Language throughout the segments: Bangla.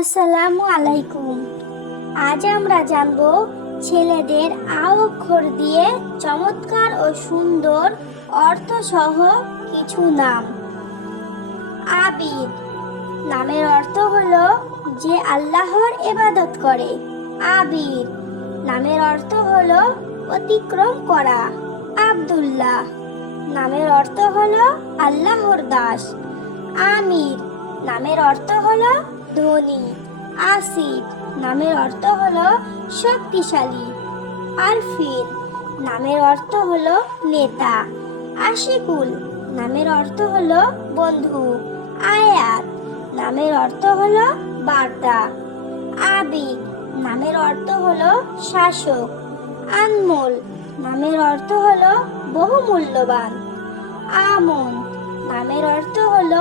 আসসালামু আলাইকুম। আজ আমরা জানব ছেলেদের আ অক্ষর দিয়ে চমৎকার ও সুন্দর অর্থসহ কিছু নাম। আবিদ। নামের অর্থ হলো যে আল্লাহর এবাদত করে। আবির নামের অর্থ হলো অতিক্রম করা। আব্দুল্লাহ। নামের অর্থ হলো আল্লাহর দাস। আমির। নামের অর্থ হলো ধনী আসিফ নামের অর্থ হল শক্তিশালী। আরফিন নামের অর্থ হল নেতা। আশিকুল নামের অর্থ হল বন্ধু। আয়াত নামের অর্থ হল বার্তা। আবিদ নামের অর্থ হল শাসক। আনমোল নামের অর্থ হল বহুমূল্যবান। আমন নামের অর্থ হল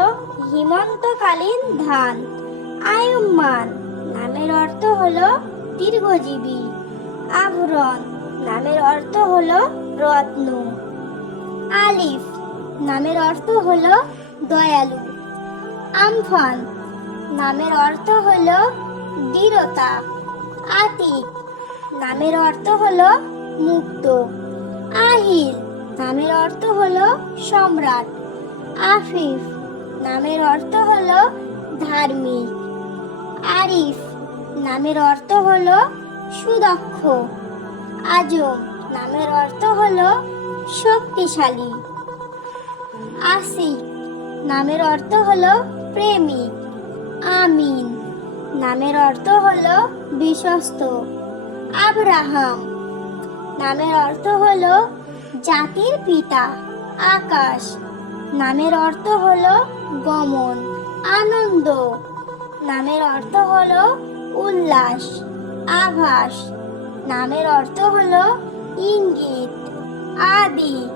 হিমন্তকালীন ধান। আয়ুম্মান নামের অর্থ হলো দীর্ঘজীবী। আভরণ নামের অর্থ হলো রত্ন। আলিফ নামের অর্থ হলো দয়ালু। আমফান নামের অর্থ হলো দৃঢ়তা। আতিক নামের অর্থ হলো মুক্ত। আহিল নামের অর্থ হলো সম্রাট। আফিফ নামের অর্থ হলো ধার্মিক। আরিফ। নামের অর্থ হল সুদক্ষ। আজম, নামের অর্থ হল শক্তিশালী। আসিফ, নামের অর্থ হল প্রেমিক। আমিন, নামের অর্থ হল বিশ্বস্ত। আব্রাহাম, নামের অর্থ হল জাতির পিতা, আকাশ। নামের অর্থ হল গমন, আনন্দ। নামের অর্থ হলো উল্লাস, আভাস। নামের অর্থ হলো ইঙ্গিত, আদি।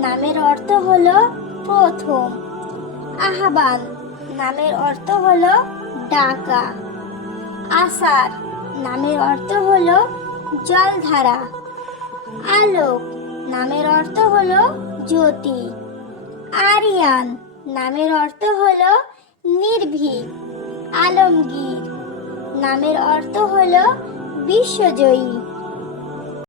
নামের অর্থ হলো প্রথম, আহ্বান। নামের অর্থ হলো ডাকা। আসার। নামের অর্থ হল জলধারা। আলোক। নামের অর্থ হল জ্যোতি। আরিয়ান। নামের অর্থ হল নির্ভীক। আলমগীর। নামের অর্থ হলো বিশ্বজয়ী।